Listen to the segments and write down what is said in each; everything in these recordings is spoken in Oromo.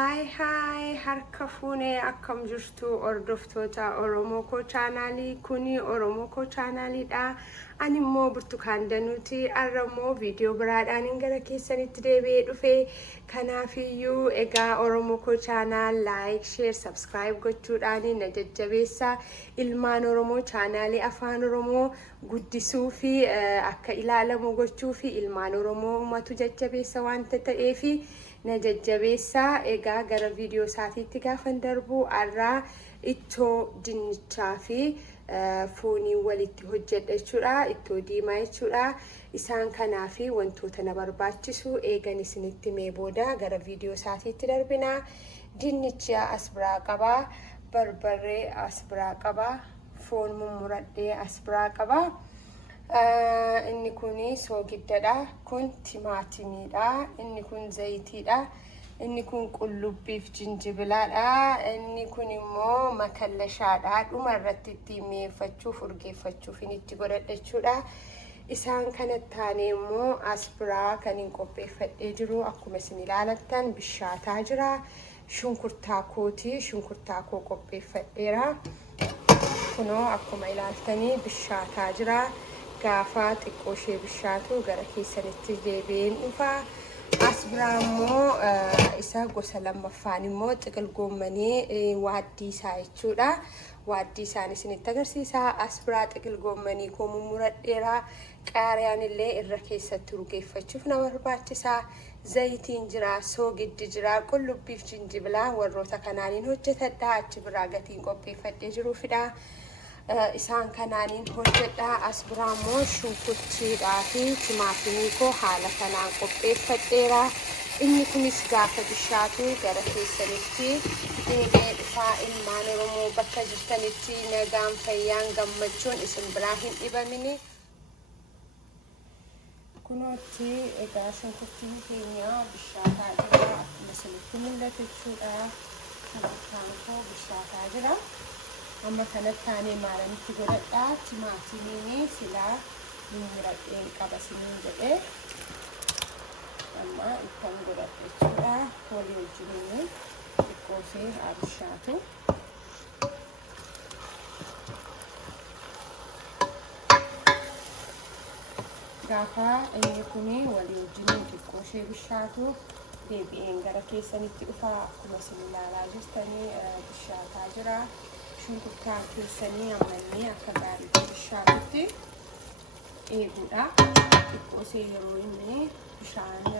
Hi, harka fuunee akkam jirtu hordoftoota Oromoo koo chaanaalii kuni Oromoo koo chaanaaliidha. Ani immoo Burtukaan Danuuti. Har'a immoo viidiyoo biraadhaan gara keessanitti deebi'ee dhufe. Kanaafiyyuu egaa Oromoo koo chaanaal like, share, subscribe gochuudhaan na jajjabeessa. Ilmaan Oromoo chaanaalii afaan Oromoo guddisuu fi akka ilaalamu gochuu fi ilmaan Oromoo ummatu jajjabeessa waanta ta'eef na jajjabeessa. Egaa gara viidiyoo isaatiitti gaafan darbu har'a ittoo dinnichaa fi foonii walitti hojjedha jechuudha. Ittoo diimaa jechuudha. Isaan kanaa fi wantoota na barbaachisu eegan isinitti mee booda gara viidiyoo isaatiitti darbina. Dinnichaa as biraa qaba, barbarree as biraa qaba, foon mummuradhee as biraa qaba. Inni kun soogiddaadha, kun timaatimiidha, inni kun zayitiidha, inni kun qullubbiif jinjibilaadha, inni kun immoo makallashaadha. Dhuma irratti itti mi'eeffachuuf urgeeffachuuf itti godhadha jechuudha. Isaan kanatti aanee immoo as biraa kan hin qopheeffadhee jiru akkuma isin ilaalattan bishaataa jira. Shunkurtaa kooti, shunkurtaa koo qopheeffadheera. Kunoo akkuma ilaaltanii bishaataa jira. Gaafa xiqqoo ishee bishaatu gara keessanitti deebi'een dhufa. As biraa immoo isa gosa lammaffaan immoo xiqil goommanii waaddii isaa jechuudha. Waaddii isaan isinitti agarsiisa. As biraa xiqil goommanii koo mummuradheera. Qaariyaan illee irra keessatti urgeeffachuuf na barbaachisa. Zayitiin jira, soogiddi jira, qullubbiif jinjibilaa warroota kanaaniin hojjetadha. Achi biraa gatiin qopheeffadhee jiruufidha. Isaan kanaaniin hojjedha. As biraa immoo shunkurtiidhaa fi timaatimii koo haala kanaan qopheeffadheera. Inni kunis gaafa bishaatu gara keessanitti deebi'ee dhufaa. Ilmaan Oromoo bakka jirtanitti nagaan fayyaan gammachuun isin biraa hin dhibamini. Kunootti egaa shunkurtiin keenya bishaataa jira. Akkuma isinitti mul'atu jechuudha. Shunkurtaan koo bishaataa jira. Amma kanatti aanee maalanitti godhadha. Timaatimiin silaa mummuradheen qaba siniin jedhee amma ittan godhadha jechuudha. Walii wajjiniin xiqqoo ishee haa bishaatu. Gaafa inni kun walii wajjiniin xiqqoo ishee bishaatu deebi'een gara keessanitti dhufa. Akkuma isin ilaalaa jirtanii bishaataa jira. Shunkurtaan keessanii ammallee akka gaariitti bishaatutti eeguudha. Xiqqoo ishee yeroo inni bishaan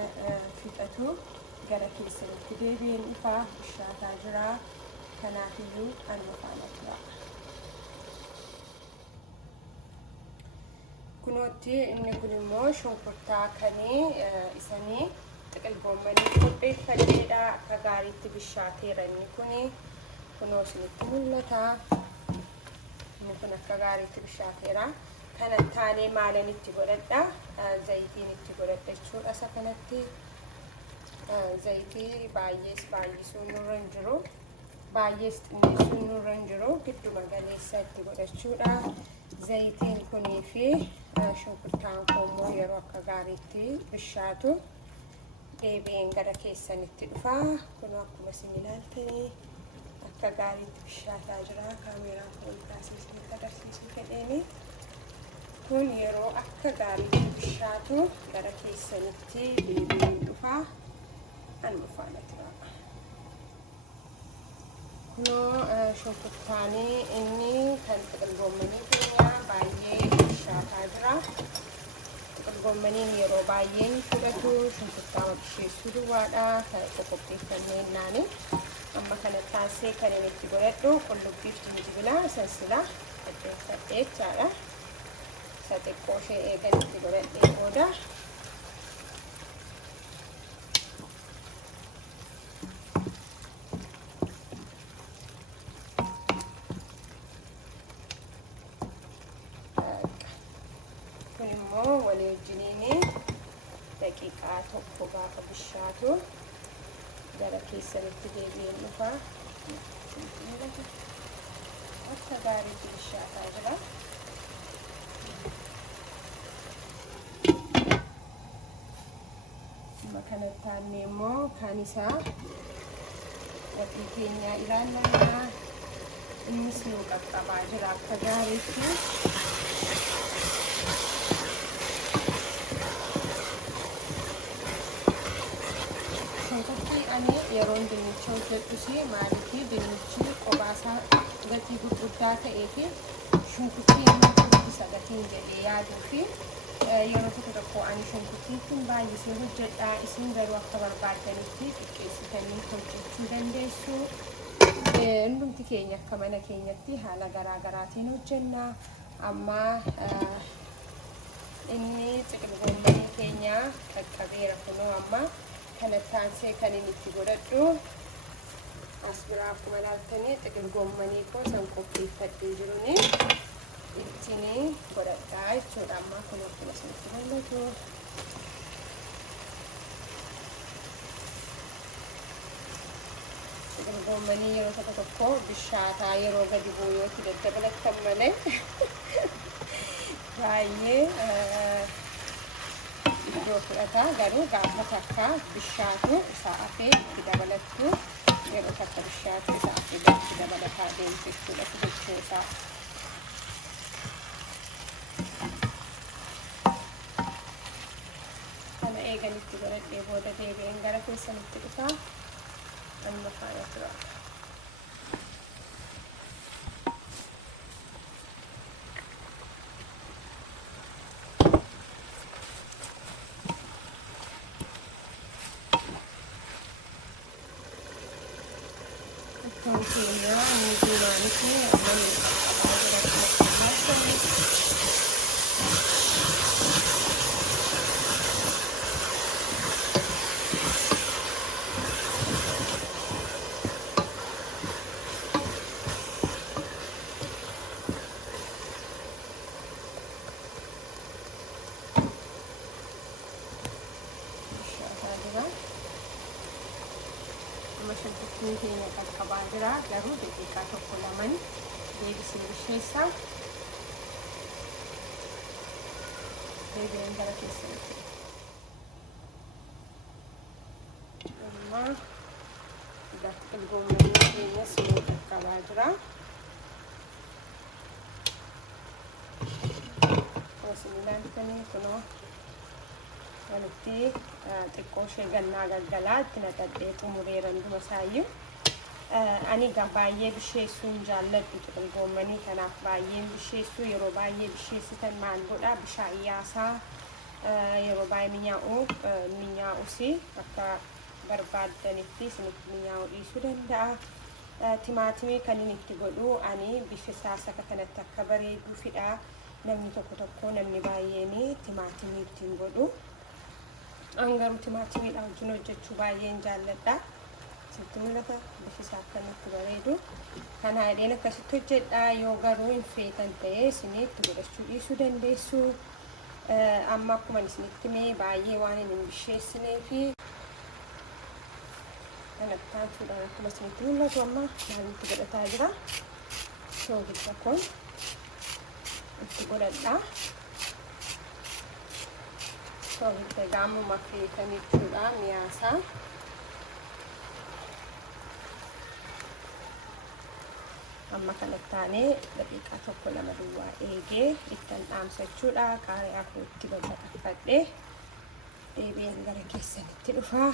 fixatu gara keessanitti deebi'een dhufa. Bishaataa jira. Kanaafiyyuu anuma faana tura. Kunootti inni kun immoo shunkurtaa kanii isanii xiqil goommanii qopheeffadheedha. Akka gaariitti bishaateera inni kuni. Kunoo isinitti mul'ata. Inni kun akka gaariitti bishaateera. Kanatti aanee maalan itti godhadha? Zayitiin itti godhadha jechuudha. Isa kanatti zayitii baay'ees baay'isuun nurra hin jiru. Baay'ees xinneessuun nurra hin jiru. Gidduma galeessa itti godhachuudha. Zayitiin kunii fi shunkurtaan koommoo yeroo akka gaariitti bishaatu deebi'een gara keessanitti dhufa. Kunoo akkuma isin ilaaltanii akka gaariitti bishaataa jira. Kaameeraan kun taasisuu agarsiisuu fedheeni. Kun yeroo akka gaariitti bishaatu gara keessanitti deebi'een dhufa. Anuma faana tura. Kunoo shunkurtaanii inni kan xiqil goommanii keenya baay'ee bishaataa jira. Xiqil goommaniin yeroo baay'ee fudhatu shunkurtaa bisheessuu duwwaadha. Kan qopheeffannee naani. Amma kanatti taasisee kan inni itti godhadhu qullubbiif jinjibilaa isa silaa qopheeffadhee jechaadha. Isa xiqqoo ishee eegan itti godhadhee booda kun immoo walii wajjiniin daqiiqaa tokko gaafa bishaatu gara keessanitti deebi'een dhufa. Akka gaariitti bishaataa jira. Amma kanatti aanee immoo kan isaa gatii keenya ilaalaa. Innis nu qaqqabaa jira akka gaariitti. Shunkurtii ani yeroon dinnicha hojjedhus maaliifii dinnichi qobaasaa gatii gurguddaa ta'ee fi shunkurtii nama guddisa gatiin jedhee yaaduu fi yeroo tokko ani shunkurtiitiin baay'isee hojjedha. Isin garuu akka barbaadanitti xiqqeessitanii hojjechuu dandeessu. Hundumti keenya akka mana keenyatti haala garaa garaatiin hojjenna. Amma inni xiqilgoomanii keenya qaqqabeera kunoo amma kanatti aansee kan inni itti godhadhu as biraa akkuma ilaaltanii xiqilgoomanii koo san qopheeffadhee jiruni ittiin godhadhaa jechuudha. Amma kun akkuma isinitti mul'atu. Xiqilgoomanii yeroo tokko bishaataa yeroo gadi bu'u yoo itti daddabalatan malee baay'ee iddoo fudhata. Garuu gaafa takka bishaatu isaa hafee itti dabalattu yeroo takka bishaatu isaa hafee itti dabalataa deemtu jechuudha fudhachuu isaa. Kana eeganitti godhadhee booda deebi'een gara keessanitti dhufaa. Amma faaya tura. Shunkurtiin keenya qaqqabaa jira. Garuu daqiiqaa tokko laman deebisee bisheessa. Deebi'een gara keessanitti. Amma xiqilgoomanii keenyas nu qaqqabaa jira. Isin ilaaltanii kunoo walitti xiqqoo ishee gannaa galgalaa itti naqadhee xumureera hunduma isaayyuu. Ani baay'ee bisheessuun jaalladhu xiqilgoomanii kanaaf baay'een bisheessu. Yeroo baay'ee bisheessitan maal godhaa bishaan yaasaa yeroo baay'ee mi'aawus akka barbaaddanitti isinitti mi'aawuu dhiisuu danda'a. Timaatimii kan inni itti godhu ani bifa isaa akka kanatti akka bareeduufidha. Namni tokko namni baay'een timaatimii ittiin godhu. Angaruu timaatimiidhaan wajjin hojjechuu baay'een jaalladha. Sitti mul'ata bifa isaa akkanatti bareedu. Kana jedheen akkasitti hojjedha. Yoo garuu hin feetan ta'ee isinitti godhachuu dhiisuu dandeessu. Amma akkuma isinitti mee baay'ee waan hin bisheessineefi kanatti aansuudhaan akkuma isinitti mul'atu amma maalitti godhataa jira. Soogidda kun itti godhadha. Soogidda gaamuma feetan jechuudha mi'aasaa. Amma kanatti aanee daqiiqaa tokko lama duwwaa eegee ittiin dhaamsachuudha. Qaariyaa koo itti babbaxaffadhee deebi'een gara keessanitti dhufaa.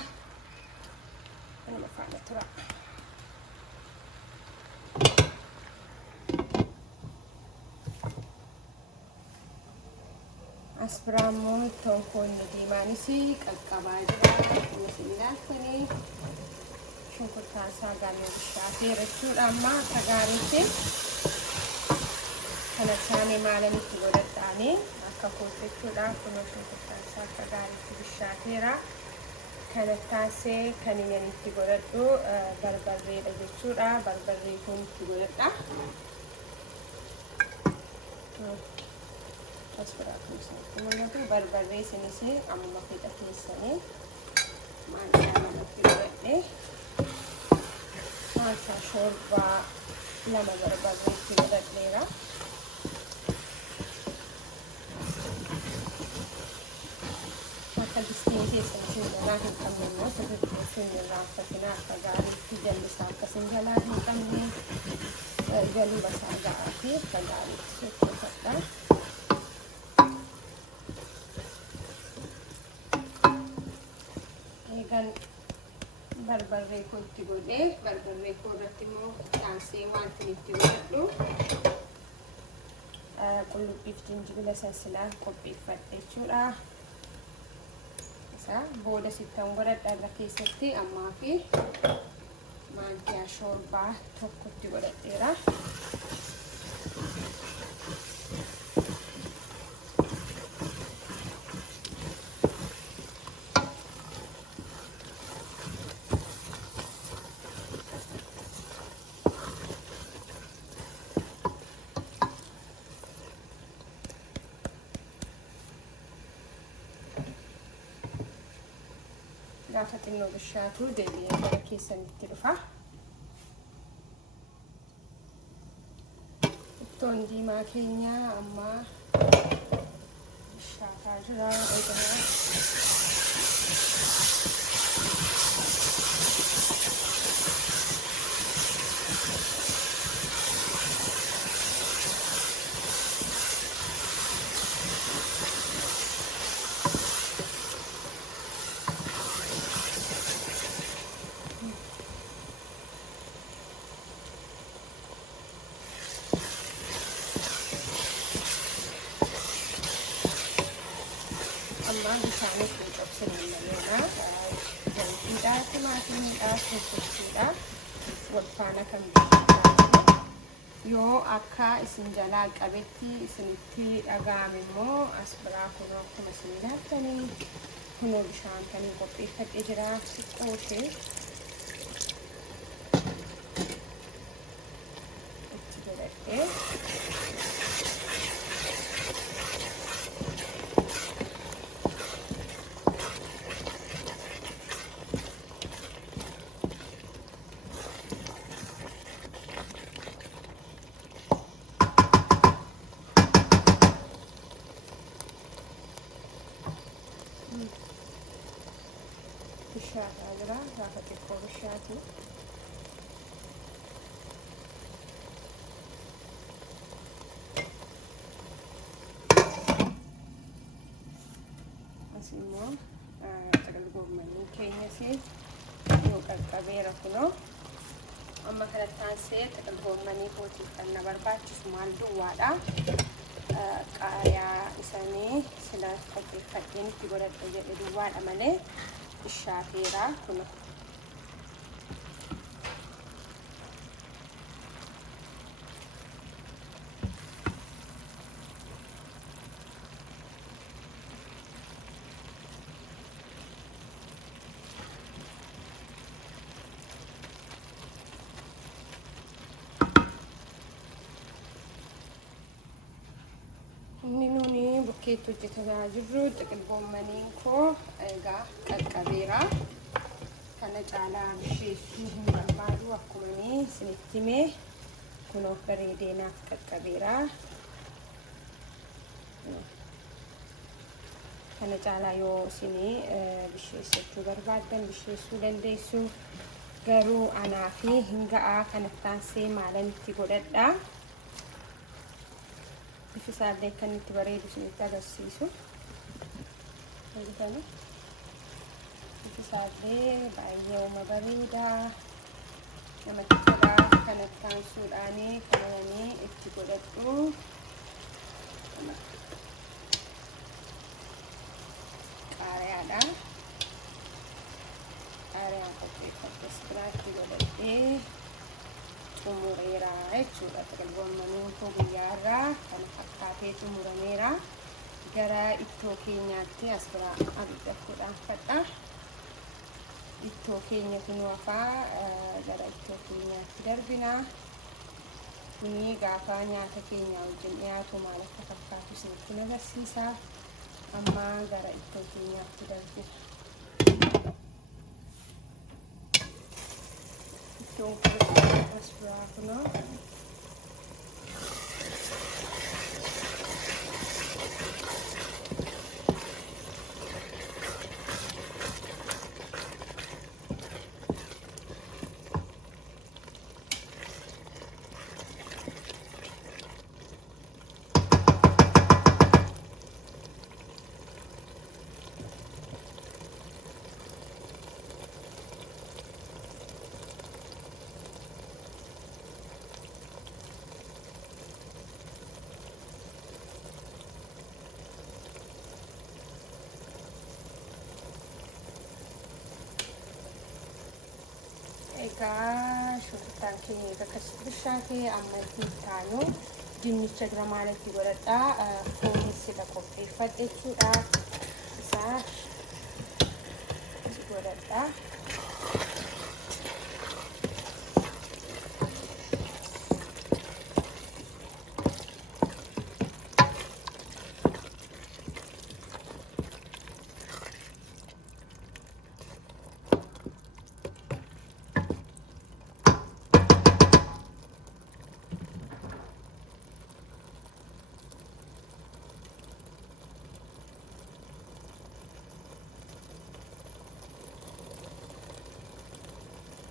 Anuma faana tura. As biraammoo tonkoonni diimaanis qaqqabaa jira. Akkuma isin ilaaltanii shunkurtaan isaa gaalloo bishaateera jechuudha. Amma akka gaariitti kana isaanii maalanitti godhadhaanii akka kootu jechuudha. Kunoo shunkurtaan isaa akka gaariitti bishaateera. Kanatti aansee kan inni itti godhadhu barbarreedha jechuudha. Barbarree kun itti godhadha. Barbarree isinis amma fedha keessanii maalidhaa namatti godhadhe maalsaa shorbaa lama barbarree itti godhadheera. Akka distiin keessan sinjalaa hin qabne immoo sirriitti sinirraanfatinaa akka gaariitti jallisaa akka sinjalaa hin qabne galii basaa ga'aa fi akka gaariitti sochoofadha. Eegan barbarree koo itti godhee barbarree koo irratti immoo taansee wanti itti godhadhu qullubbii fi jinjibila silsilaa qopheeffadhe jechuudha. Isa booda sittan godhadha irra keessatti ammaa fi maankiyaa shoorbaa tokkotti godhadheera. Gaafa xinnoo bishaatu deebi'ee gara keessanitti dhufa. Ittoon diimaa keenya amma bishaataa jira. Amma bishaan itti qabsiisanii maleena zayitiidha, timaatimiidha, shunkurtiidha wal faana kan beekamu. Yoo akka isin jalaa qabetti isinitti dhaga'ame immoo as biraa kunoo akkuma isin ilaaltanii kunoo bishaan kan qopheeffadhee jira xiqqoo ishee itti godhadhee. Bishaataa jira gaafa xiqqoo bishaatu. As immoo sagal goomanii keenyas yoo qaqqabeera kunoo amma kanatti aansee sagal goomanii kootiif kan na barbaachisu maal duwwaadha. Qaariyaa isaanii sila qopheeffadheen itti godhadha jedhe duwwaadha malee ishaateera kunoo. Inni nuni bukkeetti hojjetamaa jirru xiqil goomaniin koo egaa qaqqabeera. Kana caalaa bisheessuu hin barbaadu akkuma isinitti himee kunoo bareedee naaf qaqqabeera. Kana caalaa yoo isin bisheessachuu barbaaddan bisheessuu dandeessu. Garuu anaa fi hin ga'aa kanatti aansee maalan itti godhadha. Bifisaallee kan itti bareedu isinitti agarsiisu. Bifisaallee baay'ee uma bareedaa namatti tola. Kanatti aansuudhaan kananii itti godhadhu. Qaariyaadha. Qaariyaan qopheeffadhes biraatti godhadhee xumureera jechuudha. Xiqil goomaniin koo guyyaarraa kana fakkaatee xumurameera. Gara ittoo keenyaatti as biraa abiddachuudhaan fadha. Ittoo keenya kunoo afaa gara ittoo keenyaatti darbina. Kuni gaafa nyaata keenya wajjin dhiyaatu maal akka fakkaatu isinitti agarsiisa. Amma gara ittoo keenyaatti darbina. Ittoon kun as biraa kunoo shunkurtaan keenya akkasitti bishaatee amma itti taanu dinnicha dura maalatti godhadha foonii sila qopheeffadhe jechuudha. Isaa godhadha.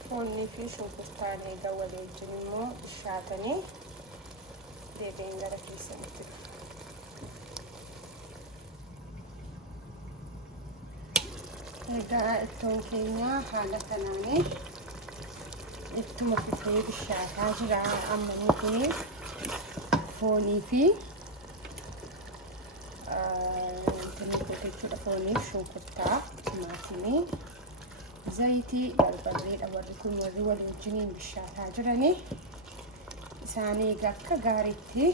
Foonii fi shunkurtaan egaa waliin immoo bishaatanii deebiin gara keessanitti egaa ittoon keenya haala kanaanii ittuma fufee bishaataa jira. Amma nuti foonii fi foonii shunkurtaa timaatimii zayitii barbareedha warri kun warri waliin bishaataa jiranii isaanii akka gaariitti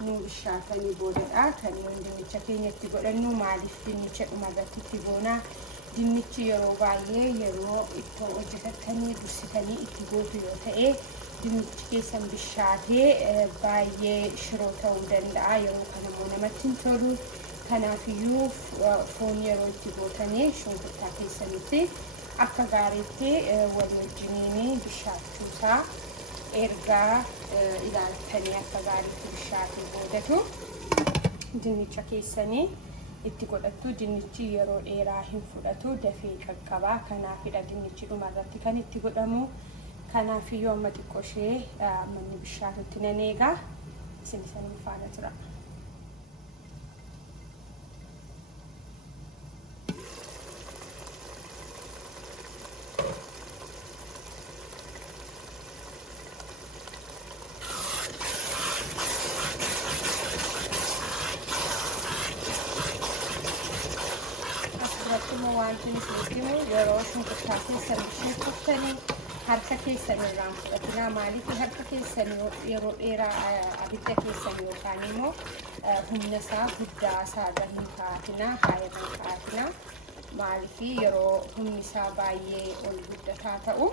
nu bishaatanii boodadha. Kan nuyi dinnicha keenyatti godhannu maaliif dinnicha dhumarratti itti goonaa dinnichi yeroo baay'ee yeroo ittoo hojjetatanii dursitanii itti gootu yoo ta'e dinnichi keessan bishaatee baay'ee shiroo ta'uu danda'a. Yeroo kana immoo namatti hin tolu. Kanaafiyyuu foon yeroo itti gootanii shunkurtaa keessanitti akka gaariitti waliin bishaachuusaa ergaa ilaaltanii akka gaariitti bishaatee boodatu dinnicha keessanii itti godhattu. Dinnichi yeroo dheeraa hin fudhatu, dafee qaqqabaa. Kanaafidha dinnichi dhumarratti kan itti godhamu. Kanaafiyyuu amma xiqqoo ishee manni bishaatutti nan eegaa isin faana jira. Wanti nuti yeroo shunkurtaa keessan bisheeffattanii harka keessan irraan fudhatinaa. Maaliif harka keessan yeroo dheeraa abidda keessan yookaan immoo humna isaa guddaa isaarra hin kaa'atinaa, haayirra hin kaa'atinaa. Maaliif yeroo humni isaa baay'ee ol guddataa ta'u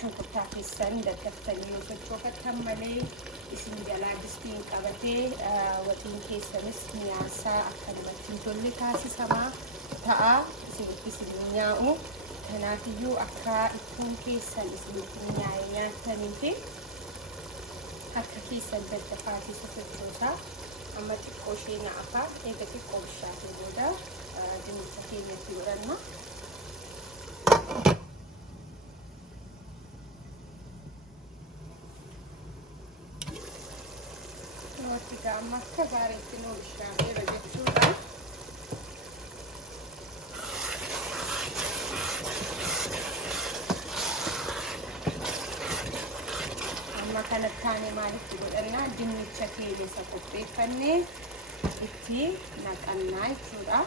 shunkurtaa keessan daddaftanii yoo sochoofattan malee isin jalaa distiin qabatee waxiin keessanis mi'aasaa akkanumatti hin tolle taasisamaa ta'a. Isin nyaa'u. Kanaafiyyuu akka ittoon keessan isinitti nyaa'ee nyaatanii fi akka keessan daddafaatiisa sochoosaa. Amma xiqqoo ishee na'afa. Eega xiqqoo bishaatee booda dinnicha keenyatti godhanna. Amma akka gaariitti nu bishaateera jechuudha. Amma kanatti aanee maalitti godhannaa dinnicha keenya isa qopheeffannee itti naqannaa jechuudha.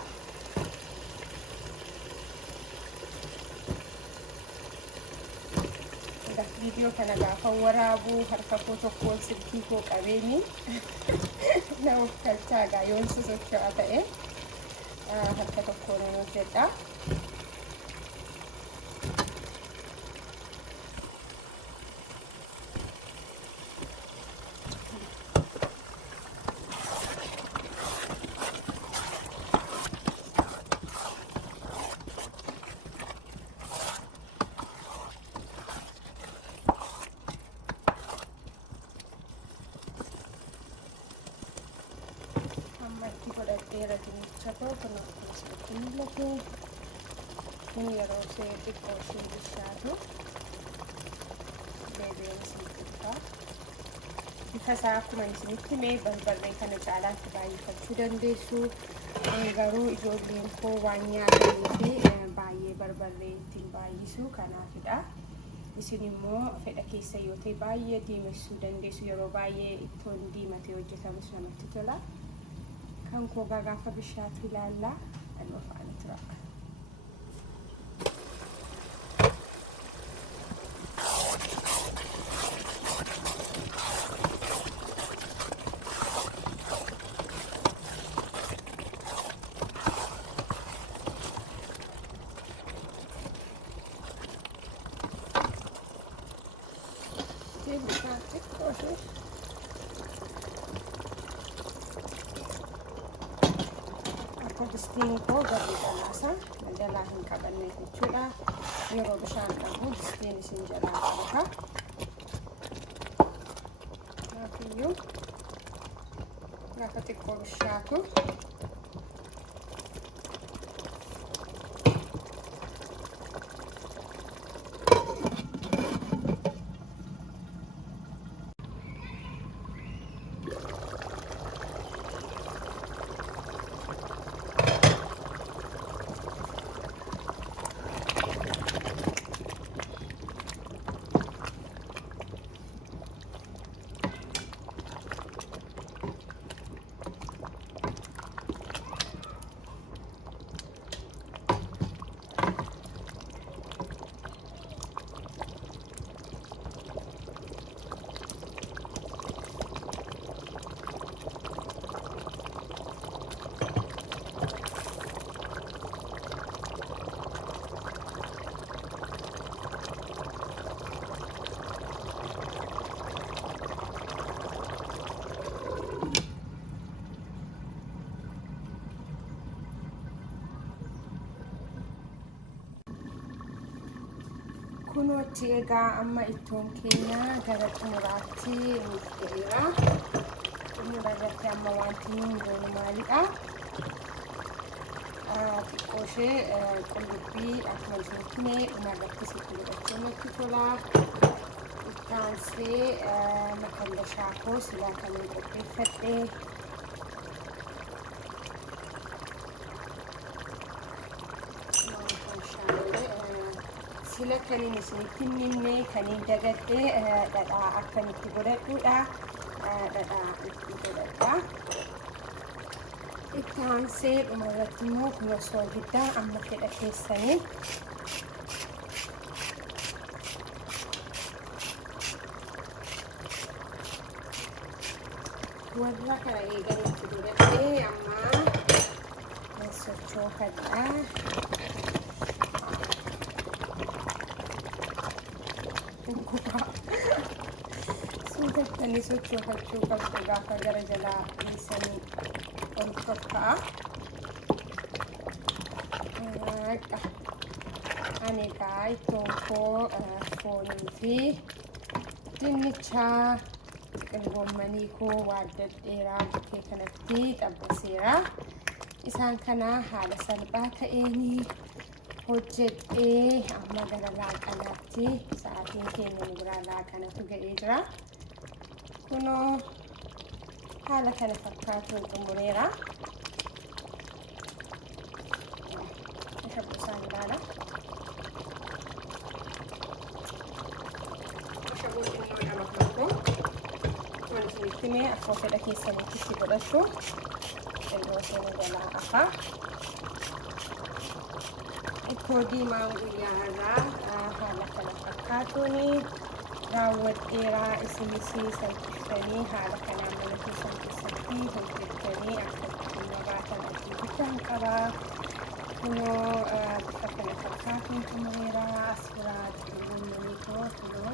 Viidiyoo kana gaafa waraabuu harka koo tokkoon silkii koo qabeeni na uffachaa yoon sosocho'a ta'e harka tokkoon hojjedha. Godhadheera dinnicha koo kun akkuma isinitti mul'atu. Kun yeroo ishee xiqqoo ishee bishaatu deebi'een isinitti dhufa. Bifa isaa akkuma isinitti himee barbarree kana caalaatti baay'ifachuu dandeessu. Garuu ijoolleen koo waan nyaatanii fi baay'ee barbarree ittiin baay'isu. Kanaafidha. Isin immoo fedha keessa yoo ta'e baay'ee diimessuu dandeessu. Yeroo baay'ee ittoon diimatee hojjetamus namatti tola. Kan koo gaafa bishaatu ilaallaa anuma faana tura. Oke. Aku distiin koo gadi dalaasa jalaa hin qabanne jechuudha. Yeroo bishaan qabu distiin isin jalaa qabata. Kanaafuu gaafa xiqqoo bishaatu kunuutti egaa amma ittoon keenya gara xumuraatti nuuf ga'eera. Xumura irratti amma wanti nuun goonu maalidha? Xiqqoo ishee qullubbii akkuma isinitti hime dhumarratti sitti godhachuu natti tola. Itti aansee makallashaa koo silaa kan qopheeffadhe. Sila kaniin isinitti himne kaniin dagadhe dhadhaa akkamitti godhadhuudha. Dhadhaa itti godhadha. Itti aansee dhumarratti immoo kun osoo giddaa amma fedha keessanii warra kana eeganitti godhadhee amma sochoofadha. Suutatanii sochoofachuu qabdu gaafa gara jalaa dhiisanii ol tokka'a. Ani egaa ittoon koo foonii fi dinnichaa qilgommanii koo waaddadheeraa bukkee kanatti xabbaseera. Isaan kana haala salphaa ta'een hojjedhee amma gara laaqanaatti sa'aatiin keenya nu biraa laaqanatu ga'ee jira. Kunoo haala kana fakkaatuun xumureera. Ashabuu ilaala. Ashabuu xinnoo lama tokko. Kun isinitti hime akkuma fedha keessanitti itti godhachuu. Xinnoo seenuu jalaa hafa. Ittoo diimaan guyyaa irraa haala kana fakkaatuun raawwadheeraa isinis salphiftanii haala kanaan mana keessan keessatti hojjettanii akka ittiin nyaatan abdii guddaan qabaa. Kunoo bifa kana fakkaatuun xumureera. As biraa qilgommanii koo kunoo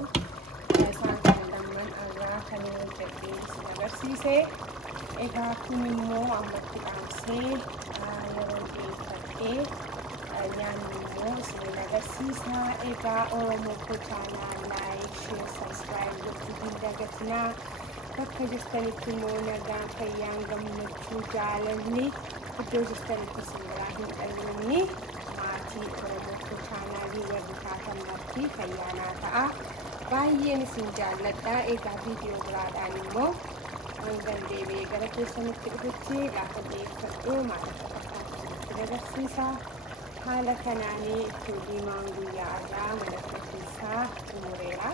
isaan kana lamman irraa kan hojjedhee isin agarsiise. Egaa kun immoo ammatti dhaansee yeroo dhiyeeffadhee nyaanni immoo isin agarsiisa. Egaa Oromoo koo chaanaa laayik, sheer, sabskiraayib gochuu hin dagatinaa. Bakka jirtanitti immoo nagaan fayyaan gammachuu jaalalli iddoo jirtanitti isin biraa hin dhabamne maatii Oromoo koo chaanaalii warri taatan marti fayyaanaa ta'a. Baay'een isin jaalladha. Egaa viidiyoo biraadhaan immoo hangan deebi'ee gara keessanitti dhufutti gaafa dhiyeeffadhu maal akka fakkaatu isinitti agarsiisa. Haala kanaanii ittoo diimaan guyyaa irraa mana keessaa xumureera.